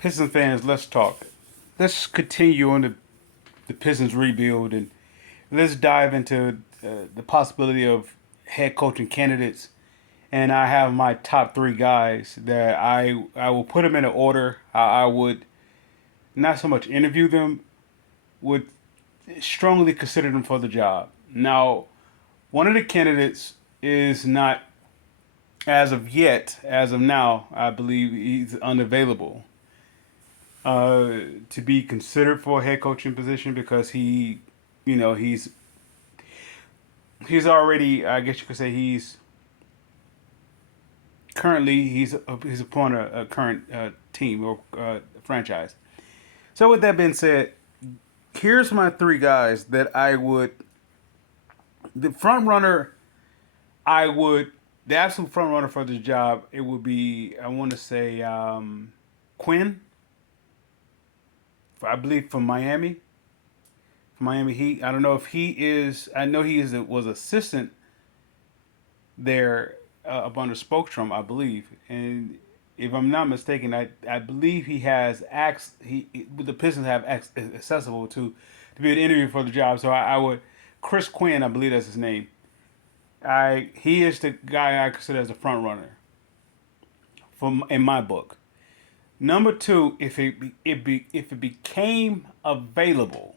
Pistons fans, let's talk. Let's continue on the Pistons rebuild and let's dive into the possibility of head coaching candidates. And I have my top three guys that I will put them in an order. I would not so much interview them, would strongly consider them for the job. Now, one of the candidates is not, as of yet, as of now, I believe he's unavailable to be considered for a head coaching position because you know, he's already, I guess you could say, he's upon a current team or franchise. So with that being said, here's my three guys that I would the front runner. I would the absolute front runner for this job. It would be, I want to say, Quinn. I believe from Miami. From Miami Heat. I don't know if he is. I know he was assistant there up under Spokestrom, I believe, and if I'm not mistaken, I believe he has the Pistons have accessible to be an interview for the job. So I would Chris Quinn, I believe that's his name. He is the guy I consider as a front runner from in my book. Number two, if it became available,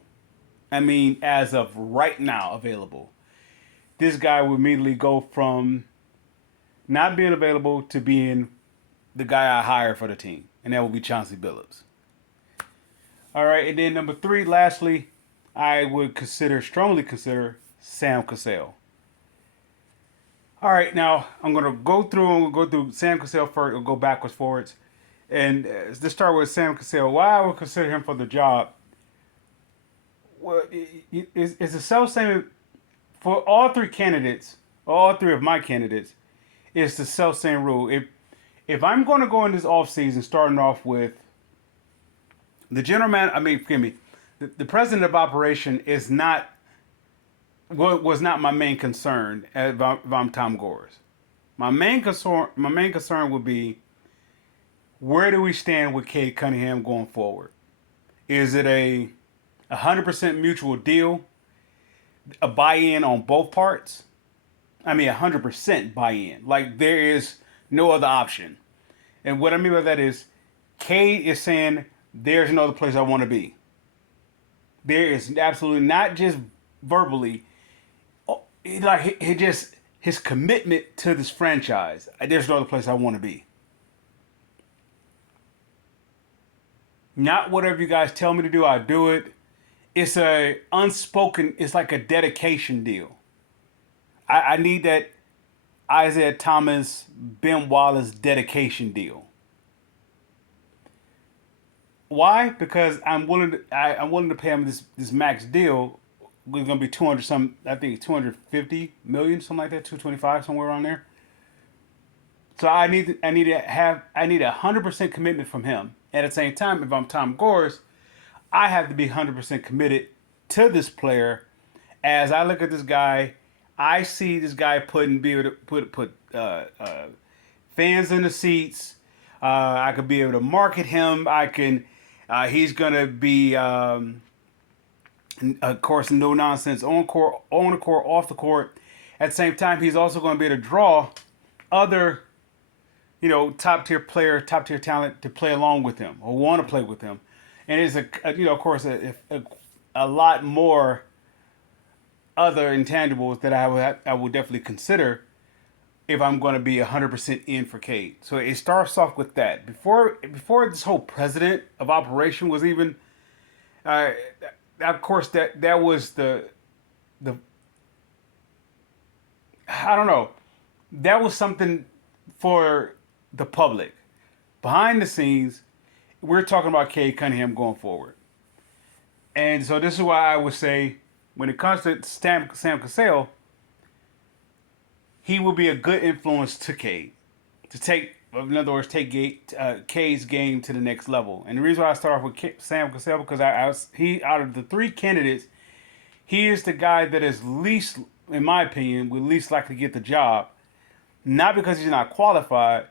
I mean as of right now available, this guy would immediately go from not being available to being the guy I hire for the team, and that would be Chauncey Billups. All right, and then number three, lastly, I would strongly consider Sam Cassell. All right, now I'm gonna go through Sam Cassell first, or go backwards, forwards, and let's start with Sam Cassell. Why I would consider him for the job? Well, it's the self same for all three candidates, all three of my candidates. It's the self same rule. If I'm going to go in this off season, starting off with the general man, I mean, forgive me, the president of operation is not was not my main concern if I'm Tom Gores. My main concern would be, where do we stand with Cade Cunningham going forward? Is it a 100% mutual deal, a buy-in on both parts? I mean, 100% buy-in. Like, there is no other option. And what I mean by that is, Cade is saying, there's no other place I want to be. There is absolutely not just verbally, like he just his commitment to this franchise. There's no other place I want to be. Not whatever you guys tell me to do, I do it. It's a unspoken. It's like a dedication deal. I need that Isaiah Thomas, Ben Wallace dedication deal. Why? Because I'm willing to pay him this max deal. It's gonna be 200 some. I think 250 million, something like that. 225, somewhere around there. So I need 100% commitment from him. At the same time, if I'm Tom Gores, I have to be 100% committed to this player. As I look at this guy, I see this guy be able to put fans in the seats. I could be able to market him. I can. He's gonna be, of course, no nonsense on the court, off the court. At the same time, he's also going to be able to draw other, top tier player, top tier talent to play along with him or want to play with him. And it's of course, a lot more other intangibles that I would definitely consider if I'm going to be 100% in for Cade. So it starts off with that. Before this whole president of operation was even, uh, of course, that was the I don't know, that was something for the public. Behind the scenes, we're talking about Cade Cunningham going forward. And so this is why I would say, when it comes to Sam Cassell, he will be a good influence to Cade. To take, in other words, take Cade's game to the next level. And the reason why I start off with Sam Cassell, because he, out of the three candidates, he is the guy that is least, in my opinion, would least likely get the job. Not because he's not qualified,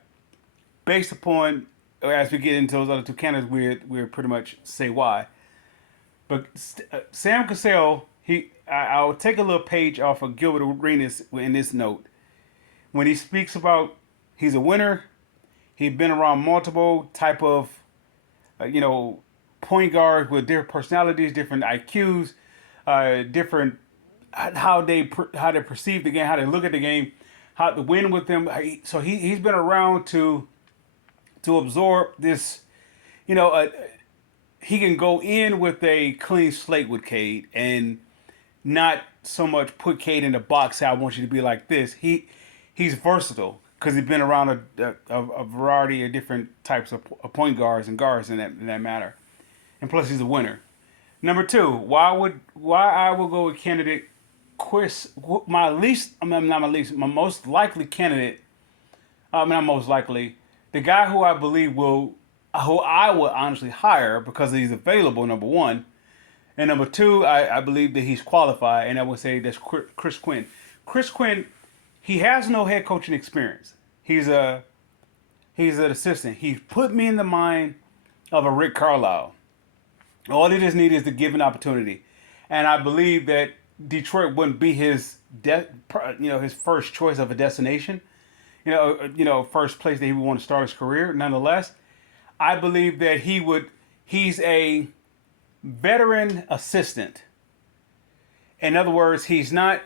based upon as we get into those other two candidates, we're pretty much say why. But Sam Cassell, I'll take a little page off of Gilbert Arenas in this note when he speaks about he's a winner. He's been around multiple type of you know point guards with different personalities, different IQs, different how they perceive the game, how they look at the game, how to win with them. So he's been around to absorb this. You know, he can go in with a clean slate with Cade and not so much put Cade in the box. I want you to be like this. He's versatile because he's been around a variety of different types of point guards and guards in that matter. And plus, he's a winner. Number two, why I will go with candidate Chris, my most likely candidate. Not most likely, the guy who I believe who I would honestly hire because he's available. Number one, and number two, I believe that he's qualified, and I would say that's Chris Quinn. Chris Quinn, he has no head coaching experience. He's an assistant. He put me in the mind of a Rick Carlisle. All he just needs is to give an opportunity, and I believe that Detroit wouldn't be his first choice of a destination. First place that he would want to start his career. Nonetheless, I believe that he's a veteran assistant. In other words, he's not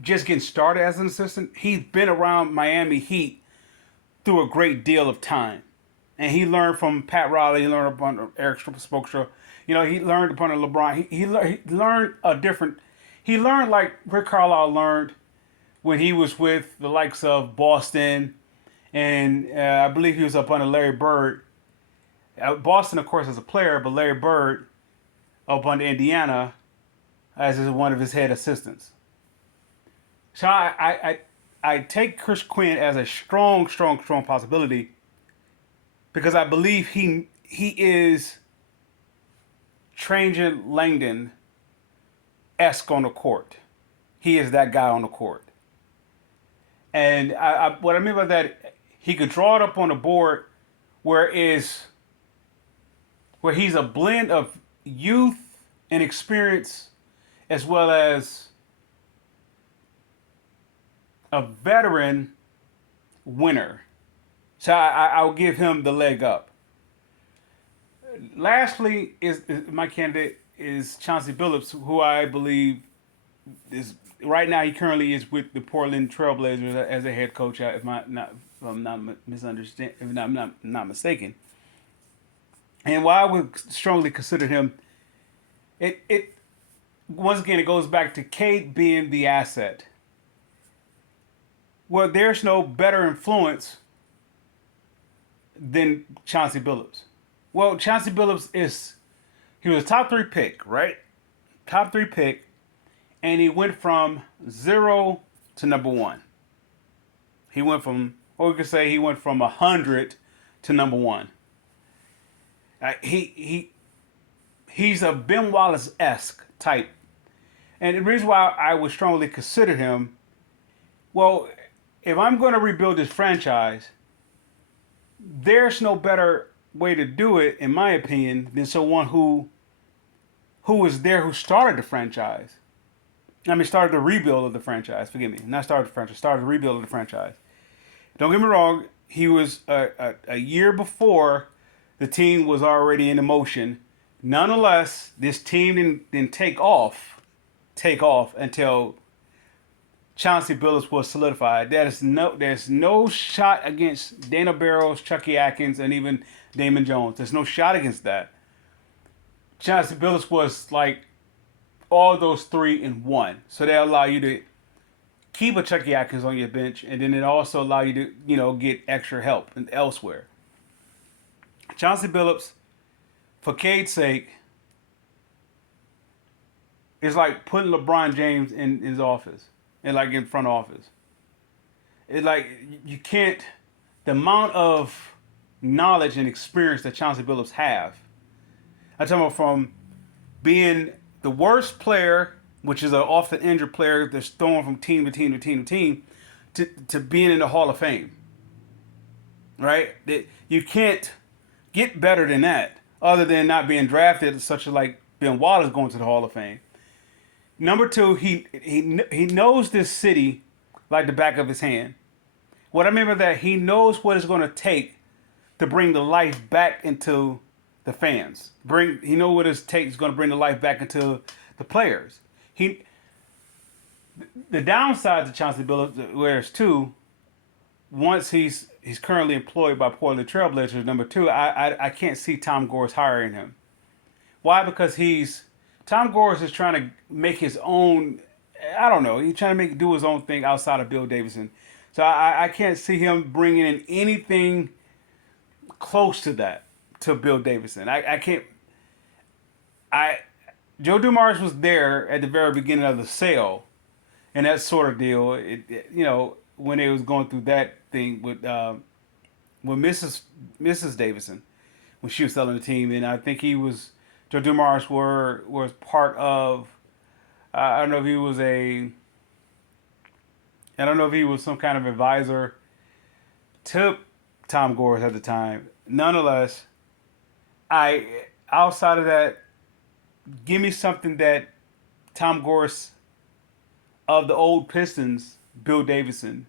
just getting started as an assistant. He's been around Miami Heat through a great deal of time. And he learned from Pat Riley, he learned upon Eric Spoelstra. He learned upon LeBron. He learned a different, he learned like Rick Carlisle learned when he was with the likes of Boston, and I believe he was up under Larry Bird. Boston, of course, as a player, but Larry Bird up under Indiana as one of his head assistants. So I take Chris Quinn as a strong possibility because I believe he is Trajan Langdon-esque on the court. He is that guy on the court. And what I mean by that, he could draw it up on the board where he's a blend of youth and experience as well as a veteran winner. So I'll give him the leg up. Lastly, is my candidate is Chauncey Billups, who I believe is right now. He currently is with the Portland Trailblazers as a head coach. If I'm not mistaken. And why I would strongly consider him, it once again it goes back to Cade being the asset. Well, there's no better influence than Chauncey Billups. Well, Chauncey Billups he was a top 3 pick, right? Top 3 pick, and he went from 0 to number 1. He went from, or we could say he went from 100 to number 1. He's a Ben Wallace-esque type. And the reason why I would strongly consider him, well, if I'm going to rebuild this franchise, there's no better way to do it, in my opinion, than someone who was there, who started the franchise. Started the rebuild of the franchise. Forgive me, not started the franchise. Started the rebuild of the franchise. Don't get me wrong. He was a year before the team was already in motion. Nonetheless, this team didn't take off until Chauncey Billups was solidified. There's no shot against Dana Barros, Chucky Atkins, and even Damon Jones. There's no shot against that. Chauncey Billups was like all those 3 in one. So they allow you to keep a Chucky Atkins on your bench, and then it also allow you to, get extra help elsewhere. Chauncey Billups, for Cade's sake, is like putting LeBron James in his office. And like in front office. It's like you can't, the amount of knowledge and experience that Chauncey Billups have. I'm talking about from being the worst player, which is an often injured player that's thrown from team to team to being in the Hall of Fame. right? That you can't get better than that, other than not being drafted, such as like Ben Wallace going to the Hall of Fame. Number two, he knows this city like the back of his hand. What I mean by that, he knows what it's going to take to bring the life back into the fans. He knows what it takes going to bring the life back into the players. He The downside to Chauncey Billups, whereas two, once he's currently employed by Portland Trailblazers. Number two, I can't see Tom Gores hiring him. Why? Because Tom Gores is trying to make his own. I don't know. He's trying to do his own thing outside of Bill Davidson. So I can't see him bringing in anything close to that to Bill Davidson. I can't. I Joe Dumars was there at the very beginning of the sale and that sort of deal. When they was going through that thing with Mrs. Davidson when she was selling the team, and I think Joe Dumars was part of. I don't know if he was I don't know if he was some kind of advisor to Tom Gores at the time. Nonetheless, I outside of that, give me something that Tom Gores of the old Pistons, Bill Davidson,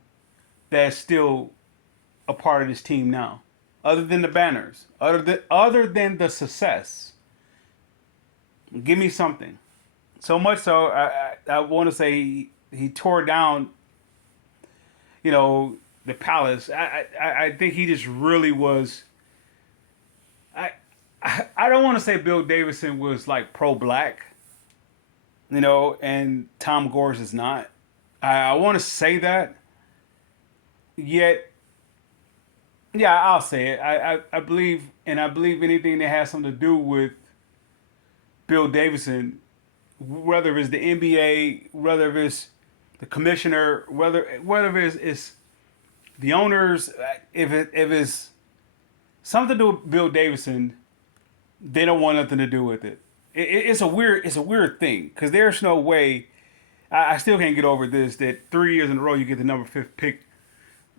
that's still a part of this team now. Other than the banners, other than the success, give me something. So much so, I want to say he tore down, the Palace. I think he just really was. I don't want to say Bill Davidson was like pro-black, and Tom Gores is not. I want to say that, yet, yeah, I'll say it. I believe, and I believe anything that has something to do with Bill Davidson, whether it's the NBA, whether it's the commissioner, whether it's the owners, if it's something to do with Bill Davidson, they don't want nothing to do with it. It's a weird thing because there's no way. I still can't get over this that 3 years in a row you get the number fifth pick.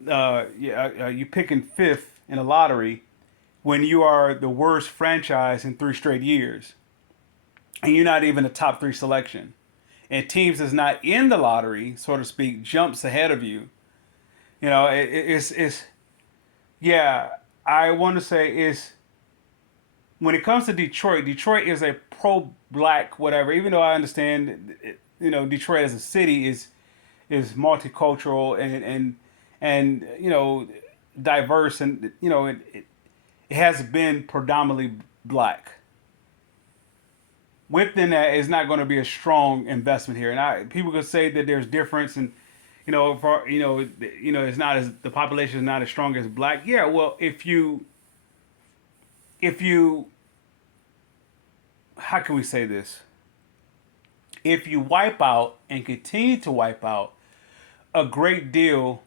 You picking fifth in a lottery when you are the worst franchise in 3 straight years, and you're not even a top three selection, and teams that's not in the lottery, so to speak, jumps ahead of you. It's yeah. I want to say is when it comes to Detroit, Detroit is a pro-black whatever. Even though I understand, Detroit as a city is multicultural and diverse, and it has been predominantly black. Within that is not going to be a strong investment here, and people could say that there's difference, and it's not as the population is not as strong as black. Yeah, well, if you how can we say this? If you wipe out and continue to wipe out a great deal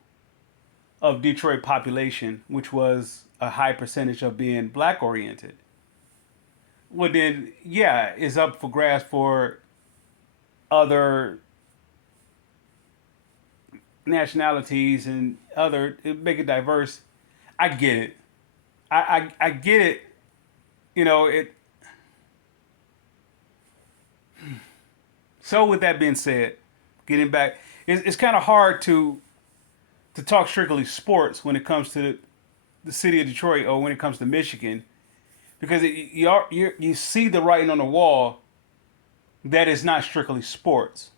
of Detroit population, which was a high percentage of being black oriented, well then yeah, it's up for grabs for other nationalities and make it diverse. I get it. I get it. It. So with that being said, getting back, it's kind of hard to talk strictly sports when it comes to the city of Detroit or when it comes to Michigan, because you see the writing on the wall that is not strictly sports.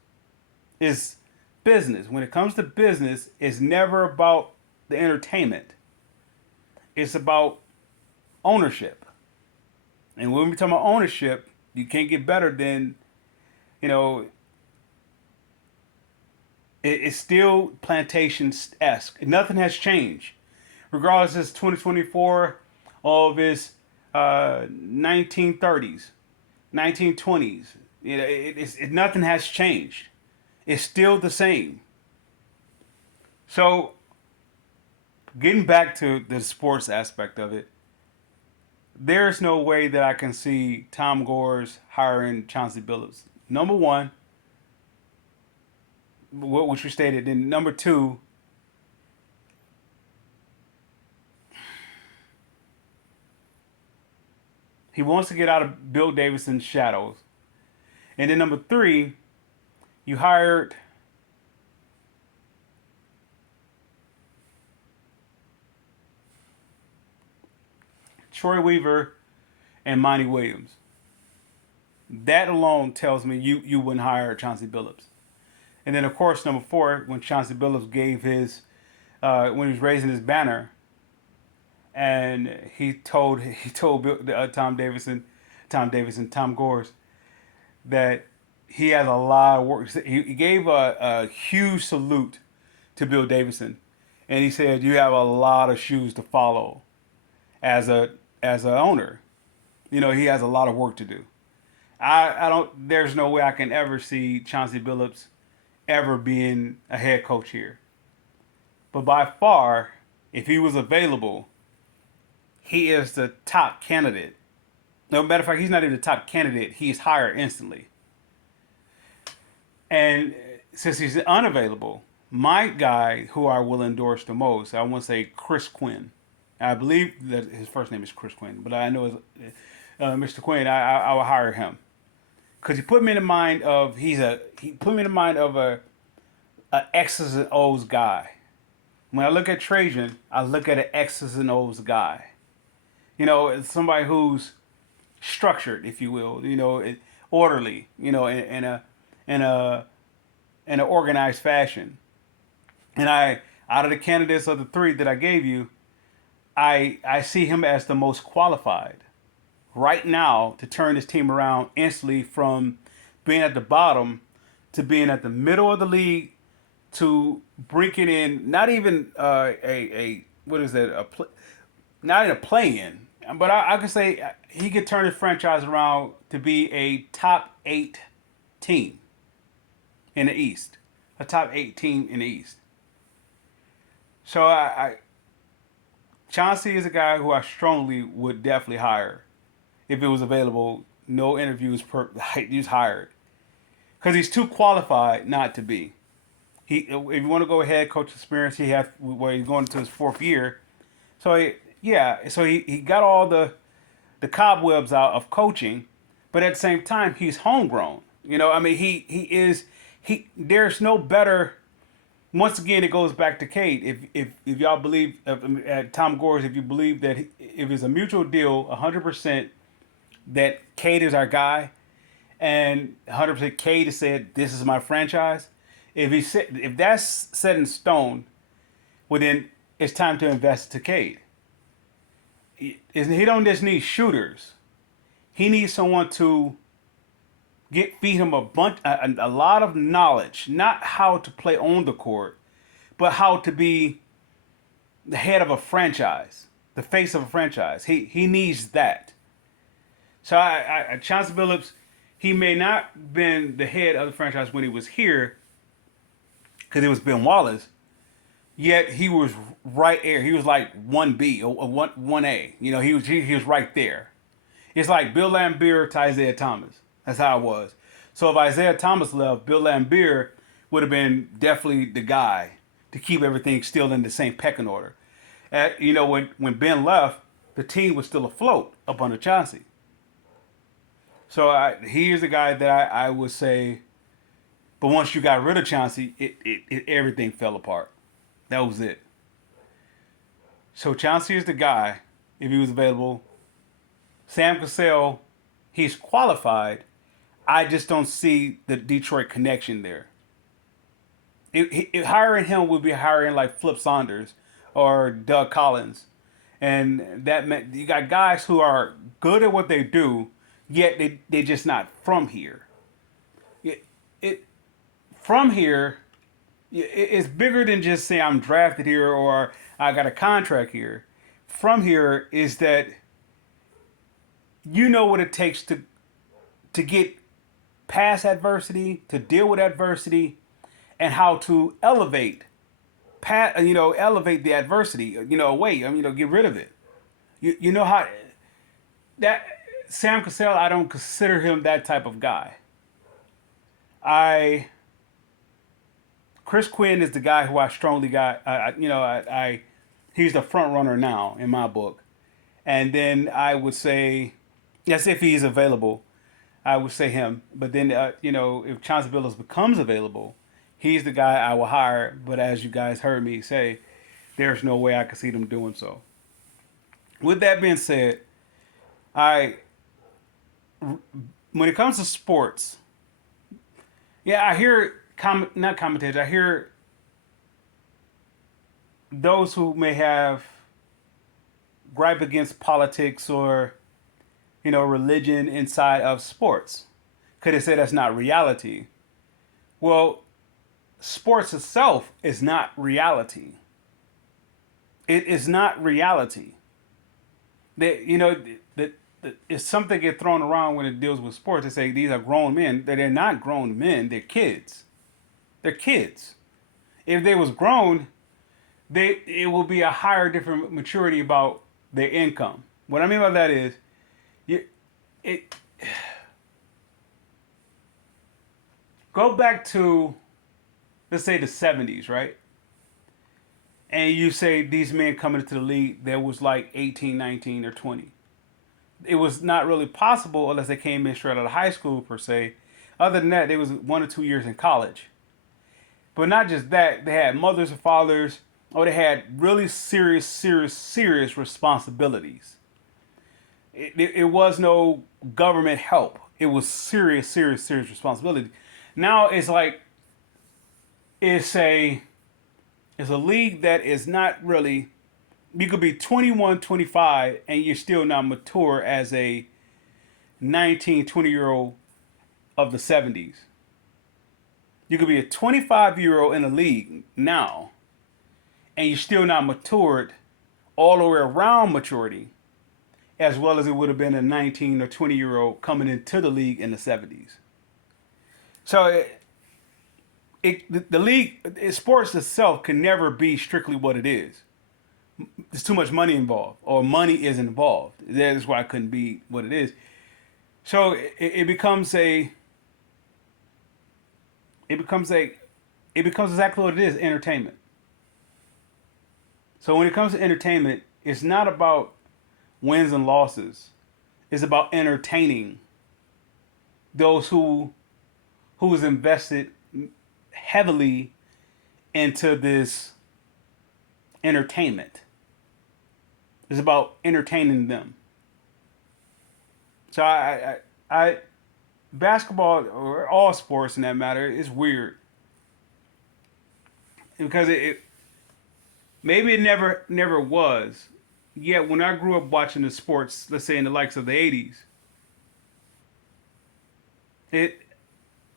It's business. When it comes to business, it's never about the entertainment. It's about ownership. And when we talk about ownership, you can't get better than, you know, it's still plantation-esque. Nothing has changed. Regardless, it's 2024, all of its 1930s, 1920s. Nothing has changed. It's still the same. So, getting back to the sports aspect of it, there's no way that I can see Tom Gores hiring Chauncey Billups. Number one, which we stated. Then number two, He wants to get out of Bill Davidson's shadows. And then number three, you hired Troy Weaver and Monty Williams. That alone tells me you wouldn't hire Chauncey Billups. And then of course number four, when Chauncey Billups gave his when he was raising his banner, and he told Tom Gores, that he has a lot of work. He gave a huge salute to Bill Davidson, and he said you have a lot of shoes to follow as a owner. He has a lot of work to do. I don't. There's no way I can ever see Chauncey Billups ever being a head coach here. But by far, if he was available, he is the top candidate. No matter of fact, he's not even the top candidate. He's hired instantly. And since he's unavailable, my guy who I will endorse the most, I want to say Chris Quinn. I believe that his first name is Chris Quinn, but I know it's Mr. Quinn. I will hire him because he put me in the mind of a X's and O's guy. When I look at Trajan, I look at an X's and O's guy. It's somebody who's structured, if you will. Orderly. In a in an organized fashion. And out of the candidates of the three that I gave you, I see him as the most qualified right now to turn this team around instantly from being at the bottom to being at the middle of the league to bringing in not even a what is that not in a play-in, but I could say he could turn his franchise around to be a top 8 team in the East, a top 8 team in the East. So Chauncey is a guy who I strongly would definitely hire if it was available. No interviews he's hired because he's too qualified not to be. If you want to go ahead, coach experience, he's going into his 4th year. So he got all the cobwebs out of coaching, but at the same time he's homegrown. There's no better. Once again, it goes back to Cade. If y'all believe at Tom Gores, if you believe that if it's a mutual deal, 100% that Cade is our guy, and 100% Cade has said this is my franchise. If that's set in stone, well then it's time to invest to Cade. He don't just need shooters. He needs someone to feed him a lot of knowledge, not how to play on the court, but how to be the head of a franchise, the face of a franchise. He needs that. So Chauncey Billups, he may not been the head of the franchise when he was here, because it was Ben Wallace. Yet he was right there. He was like 1B or 1A. He was right there. It's like Bill Laimbeer to Isaiah Thomas. That's how it was. So if Isaiah Thomas left, Bill Laimbeer would have been definitely the guy to keep everything still in the same pecking order. When Ben left, the team was still afloat up under Chauncey. So he is the guy that I would say. But once you got rid of Chauncey, everything fell apart. That was it. So Chauncey is the guy, if he was available. Sam Cassell, he's qualified. I just don't see the Detroit connection there. Hiring him would be hiring like Flip Saunders or Doug Collins. And that meant you got guys who are good at what they do, yet they're just not from here. From here, it's bigger than just say I'm drafted here or I got a contract here. From here is that you know what it takes to get past adversity, to deal with adversity, and how to elevate the adversity, away, get rid of it. You know how that Sam Cassell, I don't consider him that type of guy. Chris Quinn is the guy who I strongly got. He's the front runner now in my book, and then I would say Yes, if he's available, I would say him. But then, if Chauncey Billups becomes available, he's the guy I will hire. But as you guys heard me say, there's no way I could see them doing so. With that being said, I when it comes to sports, yeah, I hear not commentators. I hear those who may have gripe against politics or religion inside of sports. Could they say that's not reality? Well, sports itself is not reality. It is not reality. That it's something get thrown around when it deals with sports. They say these are grown men. That they're not grown men. They're kids. They're kids. If they was grown, it will be a higher different maturity about their income. What I mean by that is, you it go back to, let's say, the 70s, right? And you say these men coming into the league that was like 18, 19, or 20. It was not really possible unless they came in straight out of high school, per se. Other than that, they was 1 or 2 years in college. But not just that, they had mothers and fathers, or they had really serious, serious, serious responsibilities. It was no government help. It was serious, serious, serious responsibility. Now it's like it's a it's a league that is not really. You could be 21, 25, and you're still not mature as a 19, 20-year-old of the 70s. You could be a 25-year-old in a league now, and you're still not matured all the way around maturity, as well as it would have been a 19 or 20-year-old coming into the league in the 70s. So the league, sports itself can never be strictly what it is. There's too much money involved, or money is involved. That is why it couldn't be what it is. So it becomes it becomes a it becomes exactly what it is, entertainment. So when it comes to entertainment, it's not about wins and losses. It's about entertaining those who's invested heavily into this entertainment. It's about entertaining them. So I basketball or all sports in that matter is weird because it maybe it never was. Yet when I grew up watching the sports, let's say in the likes of the '80s, it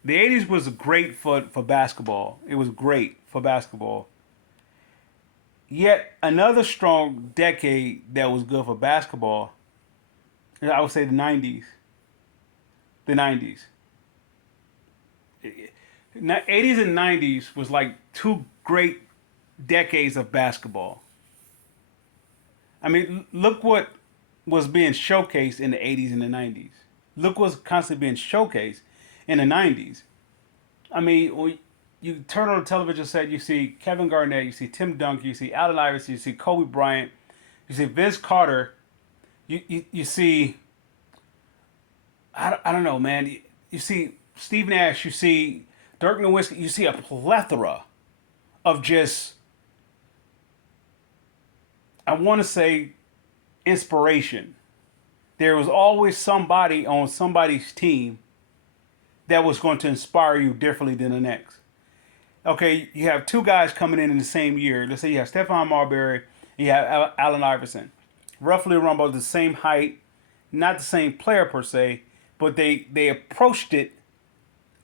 the '80s was great for basketball. It was great for basketball. Yet another strong decade that was good for basketball, I would say the '90s. The '90s. '80s and '90s was like two great decades of basketball. I mean, look what was being showcased in the '80s and the '90s. Look what's constantly being showcased in the '90s. I mean, when you turn on the television set, you see Kevin Garnett, you see Tim Duncan, you see Allen Iverson, you see Kobe Bryant, you see Vince Carter, you see, I don't know, man. You see Steve Nash, you see Dirk Nowitzki, you see a plethora of just, I want to say, inspiration. There was always somebody on somebody's team that was going to inspire you differently than the next. Okay, you have two guys coming in the same year. Let's say you have Stephon Marbury and you have Allen Iverson. Roughly around about the same height, not the same player per se, but they approached it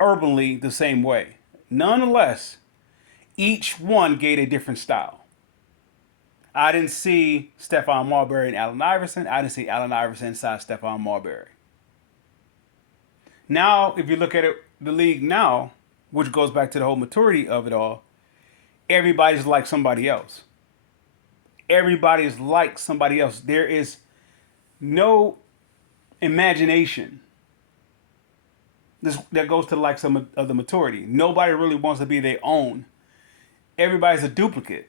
urbanly the same way. Nonetheless, each one gave a different style. I didn't see Stephon Marbury and Allen Iverson. I didn't see Allen Iverson inside Stephon Marbury. Now, if you look at it, the league now, which goes back to the whole maturity of it all, everybody's like somebody else. Everybody's like somebody else. There is no imagination. That goes to like some of the maturity. Nobody really wants to be their own. Everybody's a duplicate.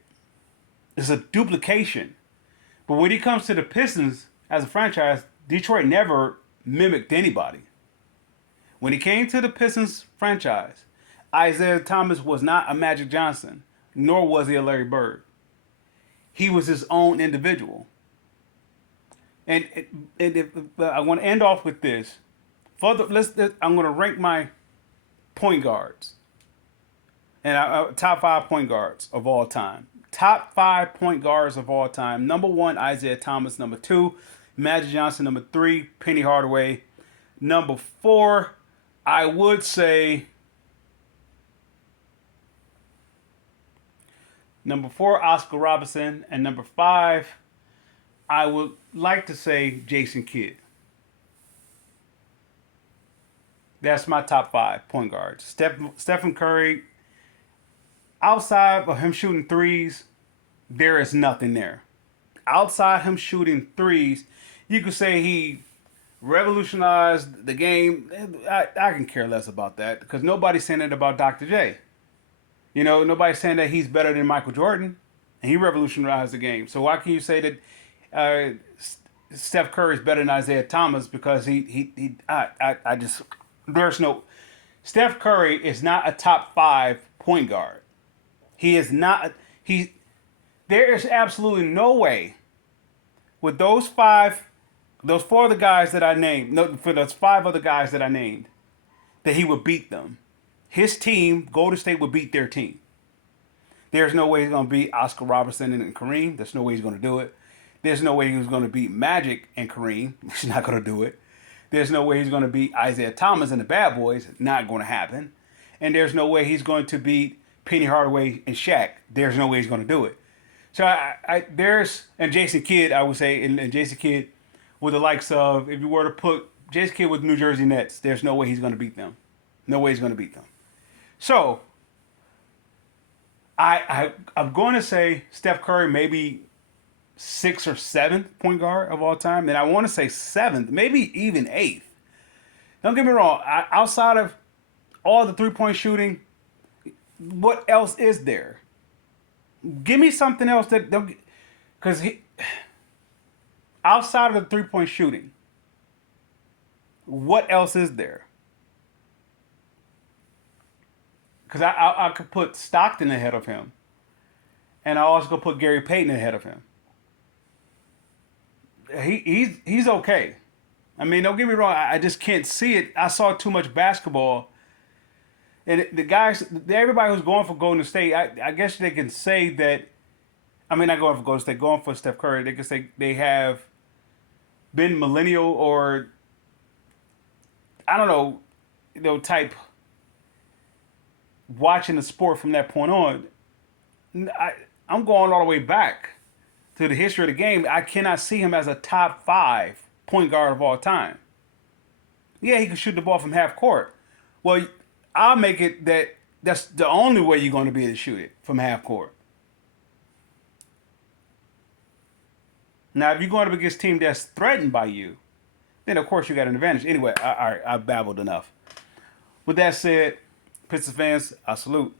It's a duplication. But when it comes to the Pistons as a franchise, Detroit never mimicked anybody. When he came to the Pistons franchise, Isaiah Thomas was not a Magic Johnson, nor was he a Larry Bird. He was his own individual. And, if, I want to end off with this. I'm going to rank my point guards and top 5 point guards of all time. Top 5 point guards of all time. Number 1, Isaiah Thomas. Number 2, Magic Johnson. Number 3, Penny Hardaway. Number 4, I would say. Number 4, Oscar Robertson. And number 5, I would like to say Jason Kidd. That's my top 5 point guards. Stephen Curry, outside of him shooting threes, there is nothing there. Outside him shooting threes, you could say he revolutionized the game. I can care less about that because nobody's saying that about Dr. J. You know, nobody's saying that he's better than Michael Jordan, and he revolutionized the game. So why can you say that Steph Curry is better than Isaiah Thomas because I just there's no Steph Curry is not a top 5 point guard. He is not there is absolutely no way with those 4 other guys that I named, no, for those 5 other guys that I named, that he would beat them. His team, Golden State, would beat their team. There's no way he's going to beat Oscar Robertson and Kareem. There's no way he's going to do it. There's no way he was going to beat Magic and Kareem. He's not going to do it. There's no way he's going to beat Isaiah Thomas and the Bad Boys. Not going to happen. And there's no way he's going to beat Penny Hardaway and Shaq. There's no way he's going to do it. So and Jason Kidd, I would say, and Jason Kidd with the likes of, if you were to put Jason Kidd with New Jersey Nets, there's no way he's going to beat them. No way he's going to beat them. So I'm going to say Steph Curry maybe 6th or 7th point guard of all time, and I want to say 7th, maybe even 8th. Don't get me wrong. Outside of all the 3-point shooting, what else is there? Give me something else because outside of the 3-point shooting, what else is there? Because I could put Stockton ahead of him, and I also could put Gary Payton ahead of him. He's okay. I mean, don't get me wrong. I just can't see it. I saw too much basketball, and the guys, everybody who's going for Golden State, I guess they can say that. I mean, not going for Golden State, going for Steph Curry. They can say they have been millennial or I don't know, type watching the sport from that point on. I'm going all the way back to the history of the game. I cannot see him as a top 5 point guard of all time. Yeah, he can shoot the ball from half court. Well, I'll make it that's the only way you're going to be able to shoot it from half court. Now, if you're going up against a team that's threatened by you, then of course you got an advantage. Anyway, I babbled enough. With that said, Pistons fans, I salute.